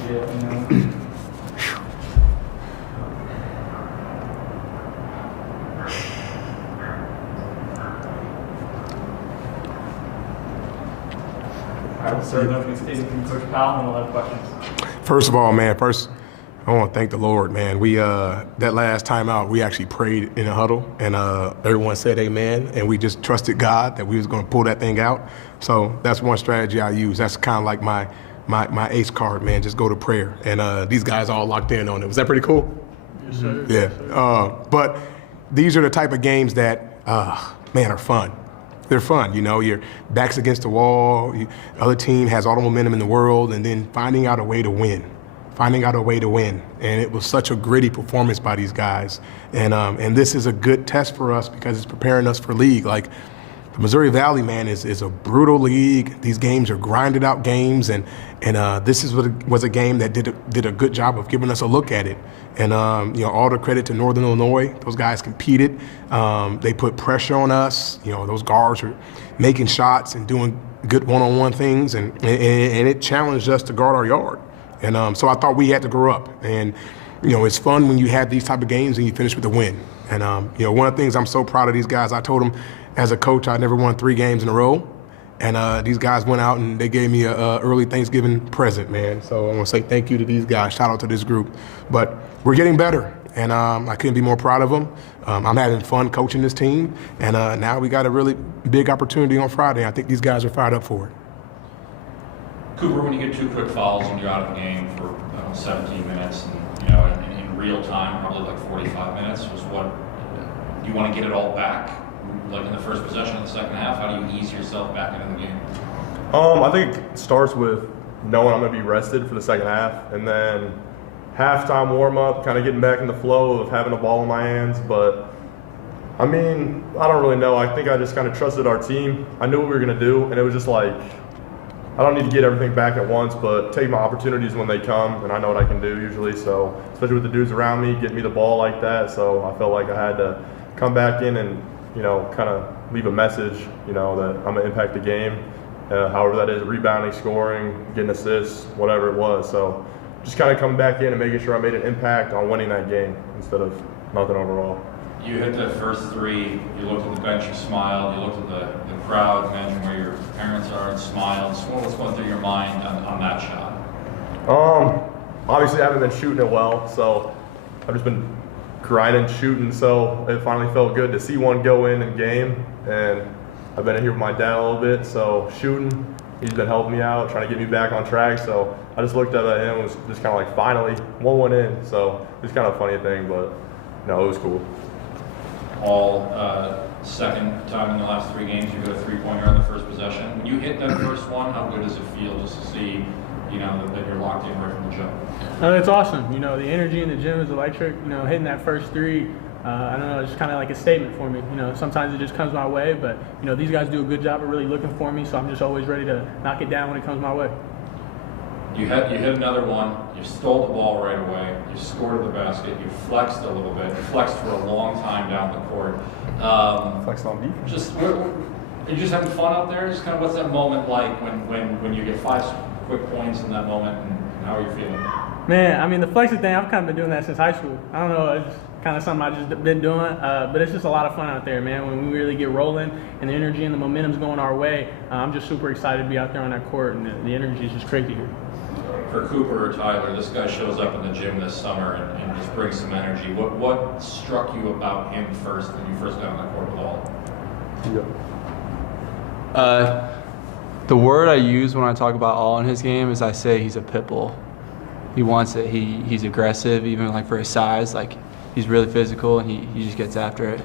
video, you know. All right, sir, no statement from Coach Powell, and we'll have questions. First of all, man, I want to thank the Lord, man. We that last time out, we actually prayed in a huddle, and everyone said amen, and we just trusted God that we was going to pull that thing out. So that's one strategy I use. That's kind of like my ace card, man. Just go to prayer, and these guys all locked in on it. Was that pretty cool? Yes, sir. Yeah. Yes, sir. But these are the type of games that, man, are fun. They're fun, you know. Your back's against the wall. Other team has all the momentum in the world, and then finding out a way to win. And it was such a gritty performance by these guys. And this is a good test for us because it's preparing us for league. Like, the Missouri Valley, man, is a brutal league. These games are grinded out games, and this was a game that did a good job of giving us a look at it. And you know, all the credit to Northern Illinois. Those guys competed. They put pressure on us. You know, those guards are making shots and doing good one-on-one things, and it challenged us to guard our yard. And so I thought we had to grow up. And you know, it's fun when you have these type of games and you finish with a win. And you know, one of the things I'm so proud of these guys. I told them as a coach I never won 3 games in a row. And these guys went out and they gave me a early Thanksgiving present, man. So I want to say thank you to these guys. Shout out to this group. But we're getting better, and I couldn't be more proud of them. I'm having fun coaching this team, and now we got a really big opportunity on Friday. I think these guys are fired up for it. Cooper, when you get 2 quick fouls and you're out of the game for 17 minutes, and you know, in real time, probably like 45 minutes, was what you want to get it all back? Like in the first possession of the second half, how do you ease yourself back into the game? I think it starts with knowing I'm going to be rested for the second half, and then halftime warm-up, kind of getting back in the flow of having a ball in my hands. But, I mean, I don't really know. I think I just kind of trusted our team. I knew what we were going to do, and it was just like, I don't need to get everything back at once, but take my opportunities when they come, and I know what I can do usually. So, especially with the dudes around me, getting me the ball like that. So I felt like I had to come back in and, you know, kind of leave a message, you know, that I'm going to impact the game, however that is, rebounding, scoring, getting assists, whatever it was. So just kind of coming back in and making sure I made an impact on winning that game instead of nothing overall. You hit the first 3, you looked at the bench, you smiled, you looked at the crowd, imagine where your parents are, and smiled. So what's going through your mind on that shot? Obviously I haven't been shooting it well, so I've just been grinding, shooting, so it finally felt good to see one go in game. And I've been in here with my dad a little bit, so shooting, he's been helping me out, trying to get me back on track. So I just looked up at him and was just kind of like, finally, one went in. So it's kind of a funny thing, but no, it was cool. All second time in the last 3 games, you got a 3-pointer on the first possession. When you hit that first one, how good does it feel just to see, you know, that you're locked in right from the jump? It's awesome. You know, the energy in the gym is electric. You know, hitting that first 3, I don't know, it's kind of like a statement for me. You know, sometimes it just comes my way, but, you know, these guys do a good job of really looking for me, so I'm just always ready to knock it down when it comes my way. You hit another one, you stole the ball right away, you scored at the basket, you flexed a little bit, you flexed for a long time down the court. Flexed on defense. Are you just having fun out there? Just kind of what's that moment like when you get 5 quick points in that moment, and how are you feeling? Man, I mean, the flexing thing, I've kind of been doing that since high school. I don't know, it's kind of something I've just been doing, but it's just a lot of fun out there, man. When we really get rolling and the energy and the momentum's going our way, I'm just super excited to be out there on that court, and the energy is just crazy here. For Cooper or Tyler, this guy shows up in the gym this summer and just brings some energy. What struck you about him first when you first got on the court with all? The word I use when I talk about all in his game is I say he's a pit bull. He wants it. He's aggressive, even like for his size. Like, he's really physical, and he just gets after it.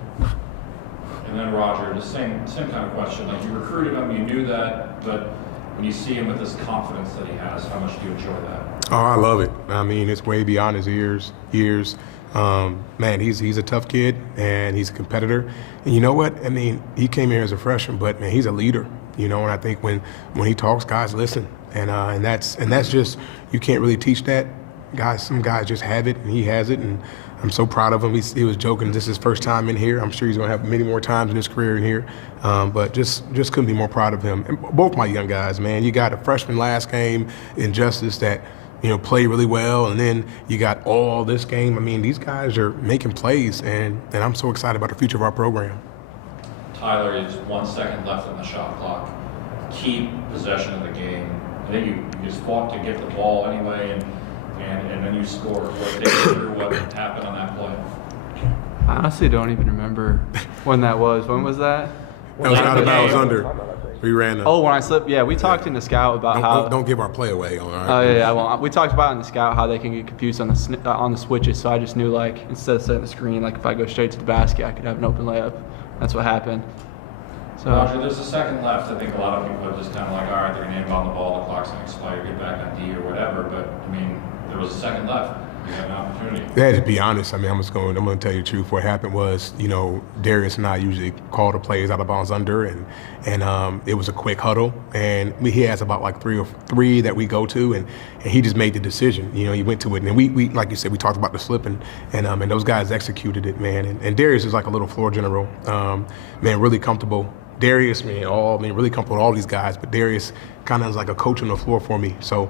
And then Roger, the same kind of question. Like, you recruited him, you knew that, but when you see him with this confidence that he has, how much do you enjoy that? Oh, I love it. I mean, it's way beyond his years. Man, he's a tough kid, and he's a competitor. And you know what? I mean, he came here as a freshman, but man, he's a leader. You know, and I think when he talks, guys listen, and that's just, you can't really teach that. Some guys just have it, and he has it, and I'm so proud of him. He was joking, this is his first time in here. I'm sure he's going to have many more times in his career in here, but just couldn't be more proud of him. And both my young guys, man. You got a freshman last game in Justice that play really well, and then you got all this game. I mean, these guys are making plays, and I'm so excited about the future of our program. Tyler, there's 1 second left on the shot clock. Keep possession of the game. I think you just fought to get the ball anyway, and then you scored. Take us through what happened on that play. I honestly don't even remember when that was. When was that? That was out of bounds under. We ran. When I slipped. Yeah, we talked in the scout about how. Don't give our play away. All right. Oh yeah, well, we talked about in the scout how they can get confused on the switches. So I just knew instead of setting the screen, if I go straight to the basket, I could have an open layup. That's what happened. So Roger, there's a second left. I think a lot of people are just kind of all right, they're going to inbound the ball, the clock's going to expire, get back on D or whatever. But I mean, there was a second left. You had an opportunity. Yeah, to be honest, I mean, I'm going to tell you the truth. What happened was, Darius and I usually call the plays out of bounds under, and it was a quick huddle, and he has about three that we go to, and he just made the decision. He went to it, and we like you said, we talked about the slipping, and those guys executed it, man. And Darius is like a little floor general, man, really comfortable. Darius, really comfortable with all these guys, but Darius kind of is like a coach on the floor for me. So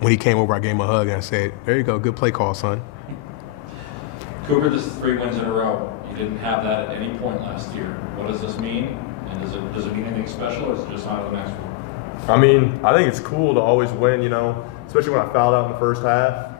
when he came over, I gave him a hug and I said, "There you go, good play call, son." Cooper, this is 3 wins in a row. You didn't have that at any point last year. What does this mean? And does it mean anything special, or is it just on to the next one? I mean, I think it's cool to always win, especially when I fouled out in the first half.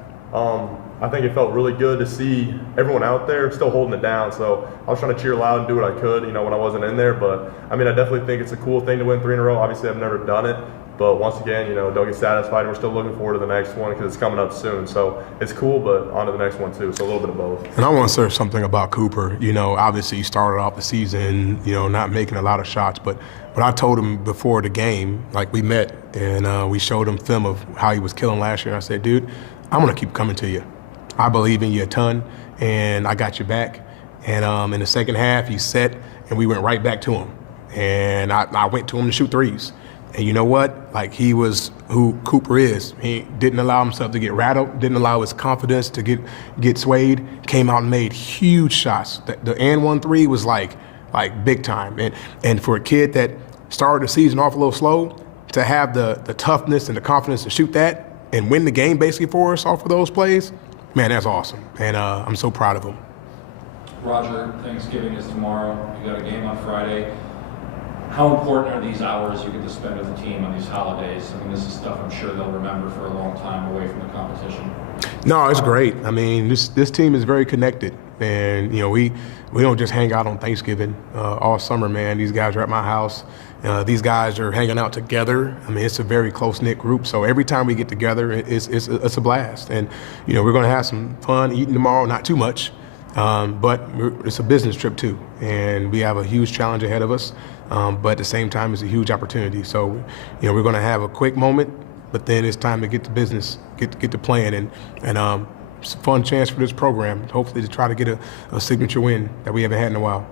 I think it felt really good to see everyone out there still holding it down. So I was trying to cheer loud and do what I could, when I wasn't in there. But, I mean, I definitely think it's a cool thing to win 3 in a row. Obviously, I've never done it. But once again, don't get satisfied. We're still looking forward to the next one because it's coming up soon. So it's cool, but on to the next one, too. So a little bit of both. And I want to say something about Cooper. Obviously, he started off the season, not making a lot of shots. But I told him before the game, we met, and we showed him film of how he was killing last year. I said, dude, I'm going to keep coming to you. I believe in you a ton, and I got your back. And in the second half, he set, and we went right back to him. And I went to him to shoot threes. And you know what? He was who Cooper is. He didn't allow himself to get rattled, didn't allow his confidence to get swayed, came out and made huge shots. The and 1-3 was like big time. And for a kid that started the season off a little slow, to have the toughness and the confidence to shoot that and win the game basically for us off of those plays, man, that's awesome. And I'm so proud of him. Roger, Thanksgiving is tomorrow. You got a game on Friday. How important are these hours you get to spend with the team on these holidays? I mean, this is stuff I'm sure they'll remember for a long time away from the competition. No, it's great. I mean, this team is very connected. And, we don't just hang out on Thanksgiving all summer, man. These guys are at my house. These guys are hanging out together. I mean, it's a very close-knit group. So every time we get together, it's a blast. And, we're going to have some fun eating tomorrow, not too much. But it's a business trip, too. And we have a huge challenge ahead of us. But at the same time, it's a huge opportunity. So, we're going to have a quick moment, but then it's time to get to business, get to playing. And it's a fun chance for this program, hopefully to try to get a signature win that we haven't had in a while.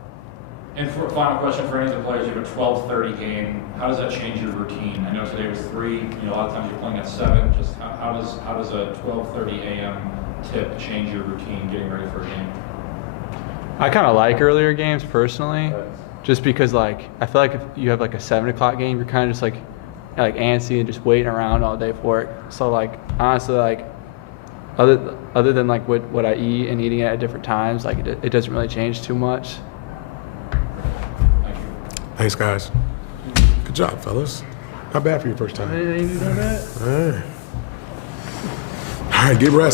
And for a final question for any of the players, you have a 12:30 game. How does that change your routine? I know today was 3. A lot of times you're playing at 7. Just how does a 12:30 a.m. tip change your routine getting ready for a game? I kind of like earlier games personally, just because I feel like if you have a 7 o'clock game, you're kind of just antsy and just waiting around all day for it. So honestly, other than what I eat and eating at different times, it doesn't really change too much. Thank you. Thanks, guys. Good job, fellas. Not bad for your first time. Ain't that bad? All right, get rest.